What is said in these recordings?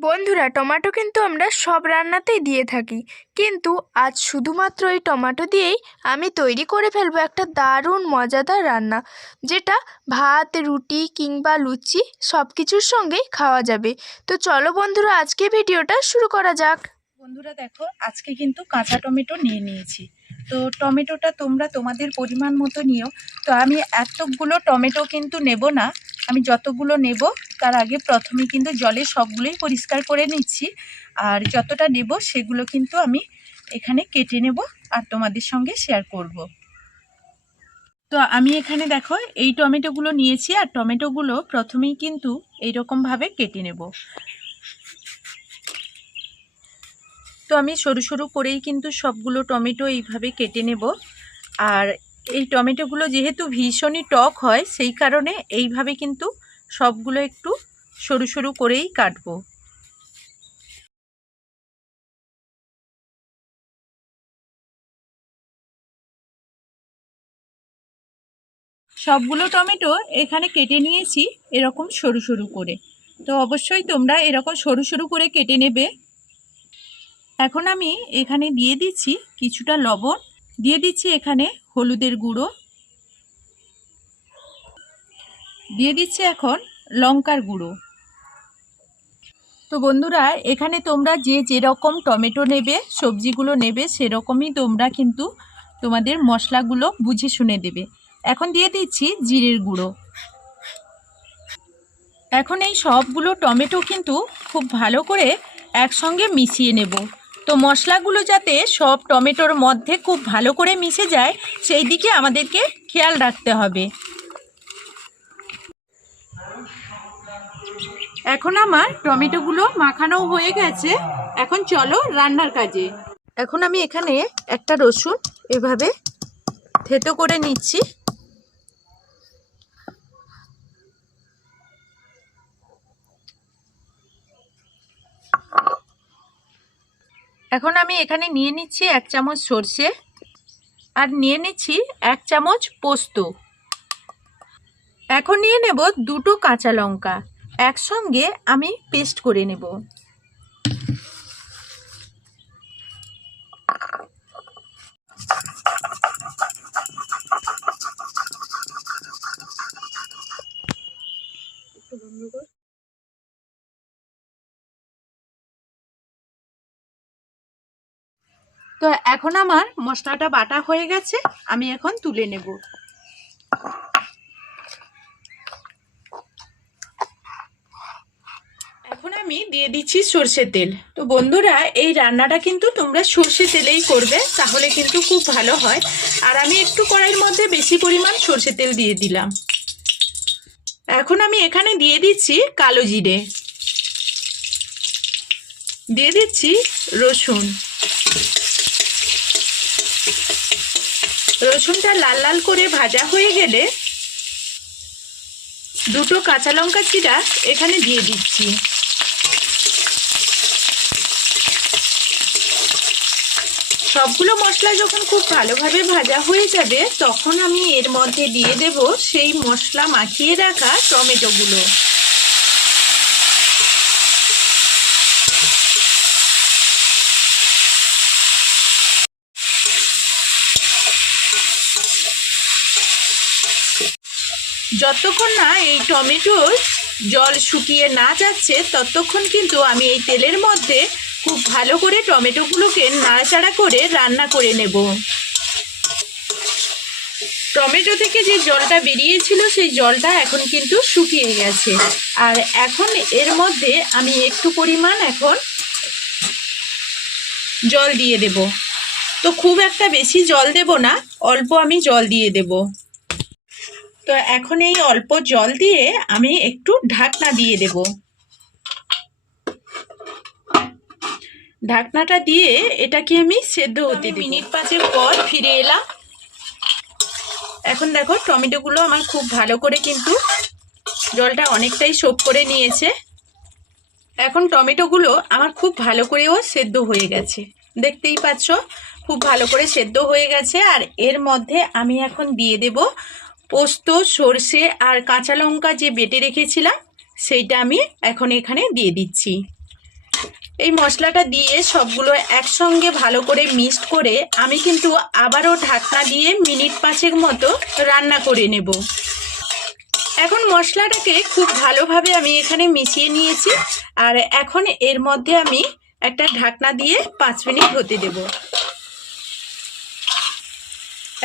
বন্ধুরা, টমেটো কিন্তু আমরা সব রান্নাতেই দিয়ে থাকি। কিন্তু আজ শুধুমাত্র এই টমেটো দিয়েই আমি তৈরি করে ফেলব একটা দারুণ মজাদার রান্না, যেটা ভাত, রুটি কিংবা লুচি সব কিছুর সঙ্গেই খাওয়া যাবে। তো চলো বন্ধুরা, আজকে ভিডিওটা শুরু করা যাক। বন্ধুরা, দেখো, আজকে কিন্তু কাঁচা টমেটো নিয়ে নিয়েছি। তো টমেটোটা তোমরা তোমাদের পরিমাণ মতো নিও। তো আমি এতগুলো টমেটো কিন্তু নেব না। আমি যতগুলো নেব, তার আগে প্রথমে কিন্তু জলে সবগুলোই পরিষ্কার করে নিচ্ছি। আর যতটা নেব, সেগুলো কিন্তু আমি এখানে কেটে নেব আর তোমাদের সঙ্গে শেয়ার করব। তো আমি এখানে দেখো, এই টমেটোগুলো নিয়েছি আর টমেটোগুলো প্রথমেই কিন্তু এইরকমভাবে কেটে নেব। তো আমি সরু সরু করেই কিন্তু সবগুলো টমেটো এইভাবে কেটে নেব। আর এই টমেটোগুলো যেহেতু ভীষণই টক হয়, সেই কারণে এইভাবে কিন্তু সবগুলো একটু সরু সরু করেই কাটবো। সবগুলো টমেটো এখানে কেটে নিয়েছি এরকম সরু সরু করে। তো অবশ্যই তোমরা এরকম সরু সরু করে কেটে নেবে। এখন আমি এখানে দিয়ে দিচ্ছি কিছুটা লবণ। দিয়ে দিচ্ছি এখানে হলুদের গুঁড়ো। দিয়ে দিচ্ছি এখন লঙ্কার গুঁড়ো। তো বন্ধুরা, এখানে তোমরা যে যেরকম টমেটো নেবে, সবজিগুলো নেবে, সেরকমই তোমরা কিন্তু তোমাদের মশলাগুলো বুঝে শুনে দেবে। এখন দিয়ে দিচ্ছি জিরের গুঁড়ো। এখন এই সবগুলো টমেটো কিন্তু খুব ভালো করে একসঙ্গে মিশিয়ে নেব। তো মশলাগুলো যাতে সব টমেটোর মধ্যে খুব ভালো করে মিশে যায়, সেই দিকে আমাদেরকে খেয়াল রাখতে হবে। এখন আমার টমেটোগুলো মাখানো হয়ে গেছে। এখন চলো রান্নার কাজে। এখন আমি এখানে একটা রসুন এভাবে থেতো করে নিচ্ছি। এখন আমি এখানে নিয়ে নিচ্ছি এক চামচ সর্ষে আর নিয়ে নিচ্ছি এক চামচ পোস্ত। এখন নিয়ে নেব দুটো কাঁচা লঙ্কা। একসঙ্গে আমি পেস্ট করে নেব। তো এখন আমার মশলাটা বাটা হয়ে গেছে, আমি এখন তুলে নেব। এখন আমি দিয়ে দিচ্ছি সর্ষে তেল। তো বন্ধুরা, এই রান্নাটা কিন্তু তোমরা সর্ষে তেলেই করবে, তাহলে কিন্তু খুব ভালো হয়। আর আমি একটু কড়াইয়ের মধ্যে বেশি পরিমাণ সর্ষে তেল দিয়ে দিলাম। এখন আমি এখানে দিয়ে দিচ্ছি কালো জিরে। দিয়ে দিচ্ছি রসুন। রসুনটা লাল লাল করে ভাজা হয়ে গেলে দুটো কাঁচা লঙ্কা চিরা এখানে দিয়ে দিচ্ছি। সবগুলো মশলা যখন খুব ভালোভাবে ভাজা হয়ে যাবে, তখন আমি এর মধ্যে দিয়ে দেব সেই মশলা মাখিয়ে রাখা টমেটোগুলো। যতক্ষণ না এই টমেটোর জল শুকিয়ে না যাচ্ছে, ততক্ষণ কিন্তু আমি এই তেলের মধ্যে খুব ভালো করে টমেটোগুলোকে নাড়াচাড়া করে রান্না করে নেব। টমেটো থেকে যে জলটা বেরিয়েছিল, সেই জলটা এখন কিন্তু শুকিয়ে গেছে। আর এখন এর মধ্যে আমি একটু পরিমাণ এখন জল দিয়ে দেব। তো খুব একটা বেশি জল দেব না, অল্প আমি জল দিয়ে দেবো। তো এখন এই অল্প জল দিয়ে আমি একটু ঢাকনা দিয়ে দেব। ঢাকনাটা দিয়ে এটাকে আমি সেদ্ধ হতে মিনিট পাঁচের পর ফিরে এলাম। এখন দেখো টমেটোগুলো আমার খুব ভালো করে কিন্তু জলটা অনেকটাই সোপ করে নিয়েছে। এখন টমেটোগুলো আমার খুব ভালো করেও সেদ্ধ হয়ে গেছে। দেখতেই পাচ্ছ খুব ভালো করে সেদ্ধ হয়ে গেছে। আর এর মধ্যে আমি এখন দিয়ে দেব পোস্ত, সর্ষে আর কাঁচা লঙ্কা যে বেটে রেখেছিলাম, সেইটা আমি এখন এখানে দিয়ে দিচ্ছি। এই মশলাটা দিয়ে সবগুলো একসঙ্গে ভালো করে মিক্সড করে আমি কিন্তু আবারও ঢাকনা দিয়ে মিনিট পাঁচেক মতো রান্না করে নেব। এখন মশলাটাকে খুব ভালোভাবে আমি এখানে মিশিয়ে নিয়েছি, আর এখন এর মধ্যে আমি একটা ঢাকনা দিয়ে পাঁচ মিনিট হতে দেব।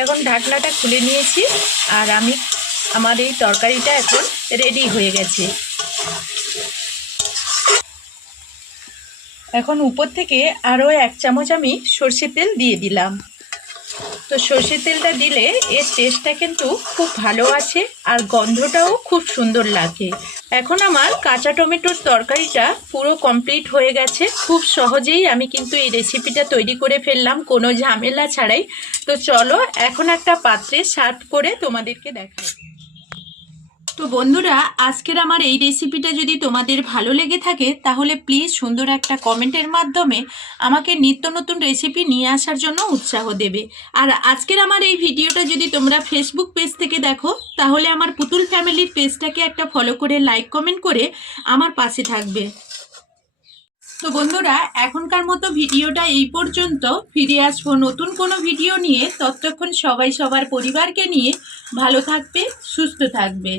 এখন ঢাকনাটা খুলে নিয়েছি আর আমি আমার এই তরকারিটা এখন রেডি হয়ে গেছে। এখন উপর থেকে আরও এক চামচ আমি সর্ষে তেল দিয়ে দিলাম। তো সর্ষের তেলটা দিলে এর টেস্টটা কিন্তু খুব ভালো আছে আর গন্ধটাও খুব সুন্দর লাগে। এখন আমার কাঁচা টমেটোর তরকারিটা পুরো কমপ্লিট হয়ে গেছে। খুব সহজেই আমি কিন্তু এই রেসিপিটা তৈরি করে ফেললাম, কোনো ঝামেলা ছাড়াই। তো চলো এখন একটা পাত্রে সার্ভ করে তোমাদেরকে দেখাই। তো বন্ধুরা, আজকের আমার এই রেসিপিটা যদি তোমাদের ভালো লেগে থাকে, তাহলে প্লিজ সুন্দর একটা কমেন্টের মাধ্যমে আমাকে নিত্য নতুন রেসিপি নিয়ে আসার জন্য উৎসাহ দেবে। আর আজকের আমার এই ভিডিওটা যদি তোমরা ফেসবুক পেজ থেকে দেখো, তাহলে আমার পুতুল ফ্যামিলির পেজটাকে একটা ফলো করে লাইক কমেন্ট করে আমার পাশে থাকবে। তো বন্ধুরা, এখনকার মতো ভিডিওটা এই পর্যন্ত। ফিরে আসব নতুন কোনো ভিডিও নিয়ে। ততক্ষণ সবাই সবার পরিবারকে নিয়ে ভালো থাকবে, সুস্থ থাকবে।